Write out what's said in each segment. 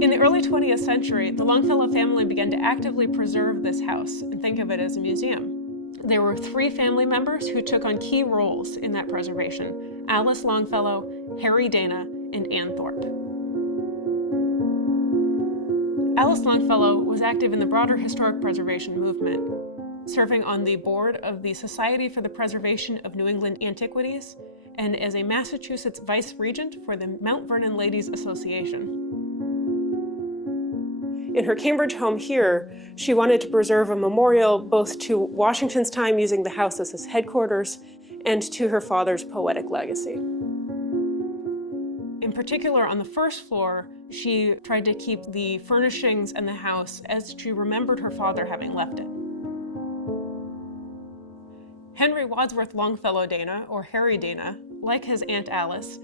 In the early 20th century, the Longfellow family began to actively preserve this house and think of it as a museum. There were 3 family members who took on key roles in that preservation: Alice Longfellow, Harry Dana, and Ann Thorpe. Alice Longfellow was active in the broader historic preservation movement, serving on the board of the Society for the Preservation of New England Antiquities and as a Massachusetts Vice Regent for the Mount Vernon Ladies Association. In her Cambridge home here, she wanted to preserve a memorial both to Washington's time using the house as his headquarters and to her father's poetic legacy. In particular, on the first floor, she tried to keep the furnishings and the house as she remembered her father having left it. Henry Wadsworth Longfellow Dana, or Harry Dana, like his Aunt Alice,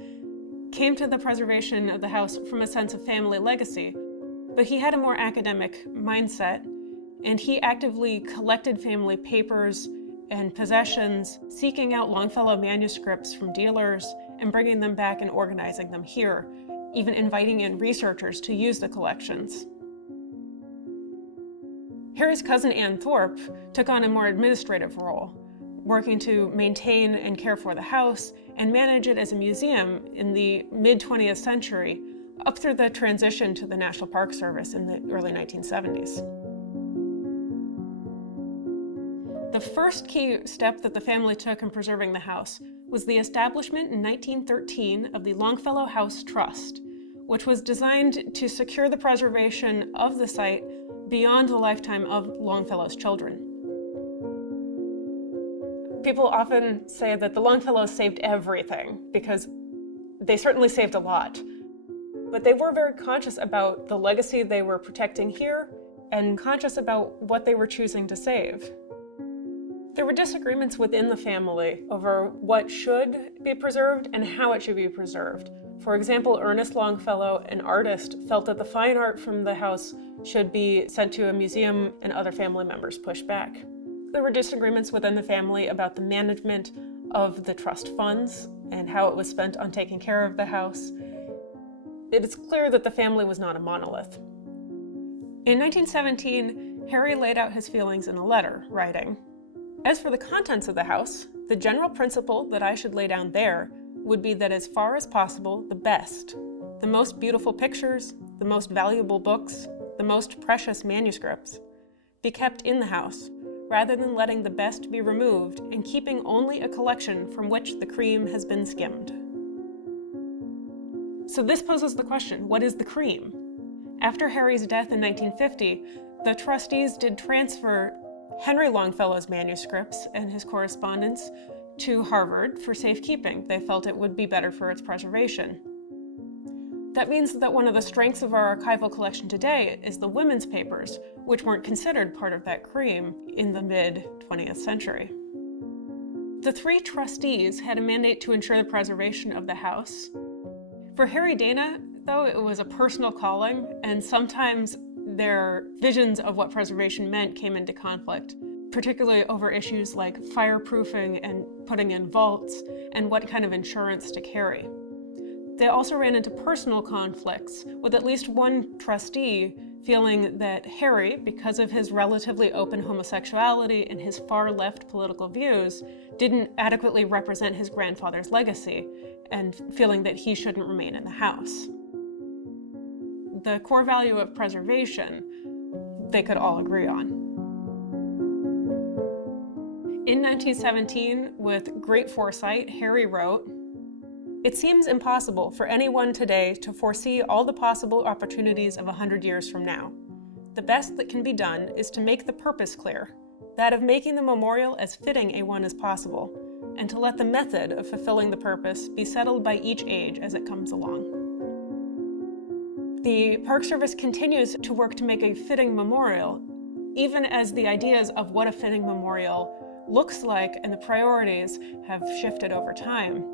came to the preservation of the house from a sense of family legacy, but he had a more academic mindset, and he actively collected family papers and possessions, seeking out Longfellow manuscripts from dealers and bringing them back and organizing them here, even inviting in researchers to use the collections. Harry's cousin Ann Thorpe took on a more administrative role, working to maintain and care for the house and manage it as a museum in the mid-20th century, up through the transition to the National Park Service in the early 1970s. The first key step that the family took in preserving the house was the establishment in 1913 of the Longfellow House Trust, which was designed to secure the preservation of the site beyond the lifetime of Longfellow's children. People often say that the Longfellows saved everything, because they certainly saved a lot. But they were very conscious about the legacy they were protecting here and conscious about what they were choosing to save. There were disagreements within the family over what should be preserved and how it should be preserved. For example, Ernest Longfellow, an artist, felt that the fine art from the house should be sent to a museum, and other family members pushed back. There were disagreements within the family about the management of the trust funds and how it was spent on taking care of the house. It is clear that the family was not a monolith. In 1917, Harry laid out his feelings in a letter, writing, "As for the contents of the house, the general principle that I should lay down there would be that as far as possible, the best, the most beautiful pictures, the most valuable books, the most precious manuscripts, be kept in the house, rather than letting the best be removed and keeping only a collection from which the cream has been skimmed." So this poses the question, what is the cream? After Harry's death in 1950, the trustees did transfer Henry Longfellow's manuscripts and his correspondence to Harvard for safekeeping. They felt it would be better for its preservation. That means that one of the strengths of our archival collection today is the women's papers, which weren't considered part of that cream in the mid-20th century. The 3 trustees had a mandate to ensure the preservation of the house. For Harry Dana, though, it was a personal calling, and sometimes their visions of what preservation meant came into conflict, particularly over issues like fireproofing and putting in vaults and what kind of insurance to carry. They also ran into personal conflicts, with at least one trustee feeling that Harry, because of his relatively open homosexuality and his far-left political views, didn't adequately represent his grandfather's legacy, and feeling that he shouldn't remain in the house. The core value of preservation, they could all agree on. In 1917, with great foresight, Harry wrote, "It seems impossible for anyone today to foresee all the possible opportunities of 100 years from now. The best that can be done is to make the purpose clear, that of making the memorial as fitting a one as possible, and to let the method of fulfilling the purpose be settled by each age as it comes along." The Park Service continues to work to make a fitting memorial, even as the ideas of what a fitting memorial looks like and the priorities have shifted over time.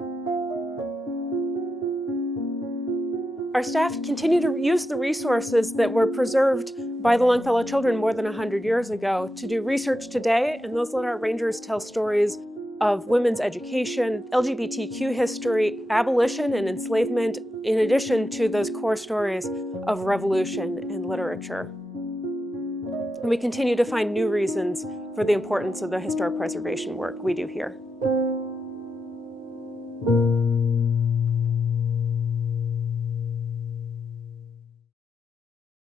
Our staff continue to use the resources that were preserved by the Longfellow children more than 100 years ago to do research today, and those let our rangers tell stories of women's education, LGBTQ history, abolition and enslavement, in addition to those core stories of revolution and literature. And we continue to find new reasons for the importance of the historic preservation work we do here.